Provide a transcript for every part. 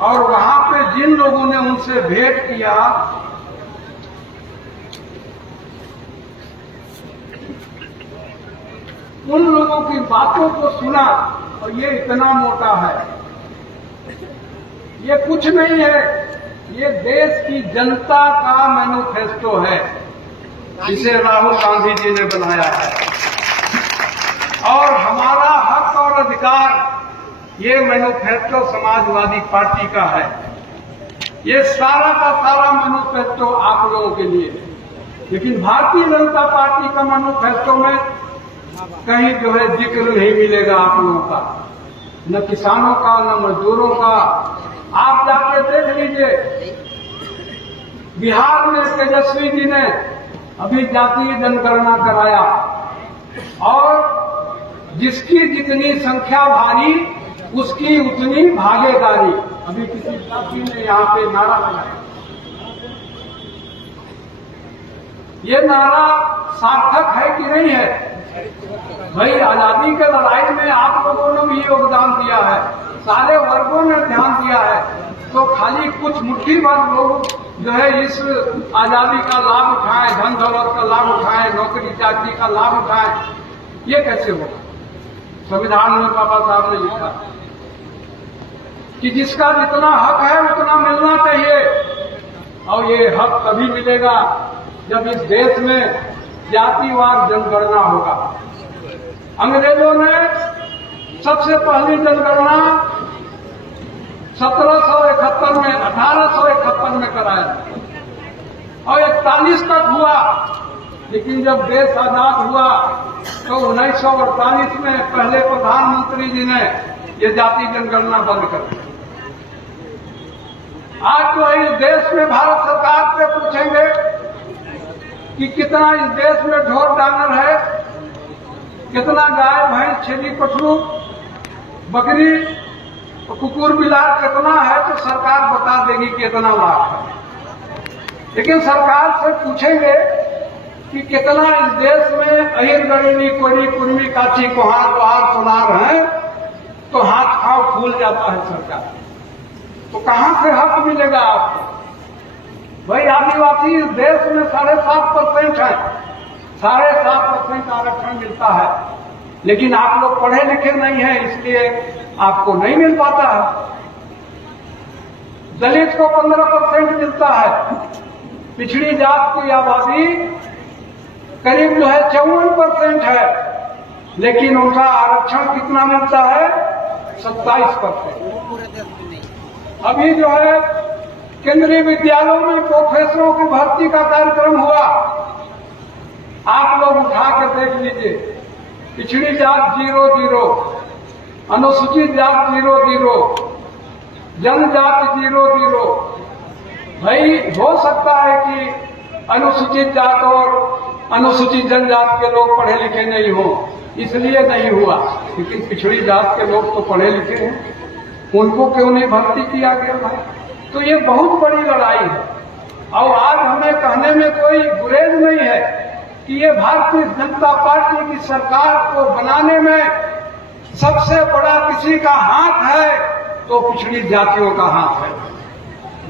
और वहां पे जिन लोगों ने उनसे भेंट किया, उन लोगों की बातों को सुना और ये इतना मोटा है, ये कुछ नहीं है, ये देश की जनता का मैनिफेस्टो है, इसे राहुल गांधी जी ने बनाया है। और हमारा हक और अधिकार, ये मैनिफेस्टो समाजवादी पार्टी का है। ये सारा का सारा मैनिफेस्टो आप लोगों के लिए है। लेकिन भारतीय जनता पार्टी का मैनिफेस्टो में कहीं जो है जिक्र नहीं मिलेगा आप लोगों का, न किसानों का, न मजदूरों का। आप जाके देख लीजिए, बिहार में तेजस्वी जी ने अभी जातीय जनगणना कराया और जिसकी जितनी संख्या भारी उसकी उतनी भागीदारी। अभी किसी साथी ने यहाँ पे नारा लगाया, ये नारा सार्थक है कि नहीं है? भाई, आजादी के लड़ाई में आप लोगों ने भी योगदान दिया है, सारे वर्गों ने ध्यान दिया है, तो खाली कुछ मुट्ठी भर लोग जो है इस आजादी का लाभ उठाएं, धन दौलत का लाभ उठाएं, नौकरी चाकरी का लाभ उठाएं, ये कैसे होगा? संविधान में बाबा साहब ने लिखा कि जिसका जितना हक है उतना मिलना चाहिए, और ये हक तभी मिलेगा जब इस देश में जातिवार जनगणना होगा। अंग्रेजों ने सबसे पहली जनगणना 1771 में 1871 में कराया और 41 तक हुआ। लेकिन जब देश आजाद हुआ तो 1948 में पहले प्रधानमंत्री जी ने ये जाति जनगणना बंद कर दी। आज तो इस देश में भारत सरकार से पूछेंगे कि कितना इस देश में ढोर डांगर है, कितना गाय भैंस छेली पशु बकरी कुकुर बिलार कितना है, तो सरकार बता देगी कि इतना लाख है। लेकिन सरकार से पूछेंगे कि कितना इस देश में अहिर गरीबी कोरी कुर्मी काची कुहार लोहार सोनार है, तो हाथ खाओ फूल जाता है सरकार। तो कहां से हक मिलेगा आपको? भाई, आदिवासी इस देश में 7.5% है, 7.5% आरक्षण मिलता है, लेकिन आप लोग पढ़े लिखे नहीं हैं, इसलिए आपको नहीं मिल पाता है। दलित को 15% मिलता है, पिछड़ी जात की आबादी करीब जो है 54% है, लेकिन उनका आरक्षण कितना मिलता है? 27%। अभी जो है केंद्रीय विद्यालयों में प्रोफेसरों की भर्ती का कार्यक्रम हुआ, आप लोग उठा कर देख लीजिए, पिछड़ी जात 0-0, अनुसूचित जात 0-0, जनजाति 0-0। भाई, हो सकता है कि अनुसूचित जात और अनुसूचित जनजाति के लोग पढ़े लिखे नहीं हो, इसलिए नहीं हुआ, लेकिन पिछड़ी जात के लोग तो पढ़े लिखे हैं, उनको क्यों नहीं भर्ती किया गया भाई? तो ये बहुत बड़ी लड़ाई है। और आज हमें कहने में कोई गुरेज नहीं है कि ये भारतीय जनता पार्टी की सरकार को बनाने में सबसे बड़ा किसी का हाथ है तो पिछड़ी जातियों का हाथ है।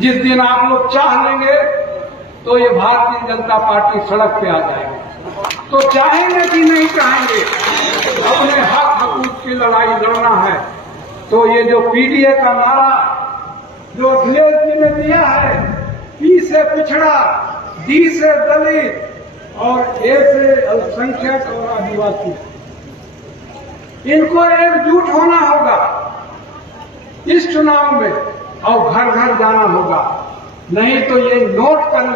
जिस दिन आप लोग चाह लेंगे तो ये भारतीय जनता पार्टी सड़क पे आ जाएगी। तो चाहेंगे कि नहीं चाहेंगे, अपने हक हकूक की लड़ाई लड़ना है। तो ये जो पीडीए का नारा जो अखिलेश जी ने दिया है, पी से पिछड़ा, डी से दलित और ए से अल्पसंख्यक और आदिवासी, इनको एकजुट होना होगा इस चुनाव में और घर घर जाना होगा, नहीं तो ये नोट करना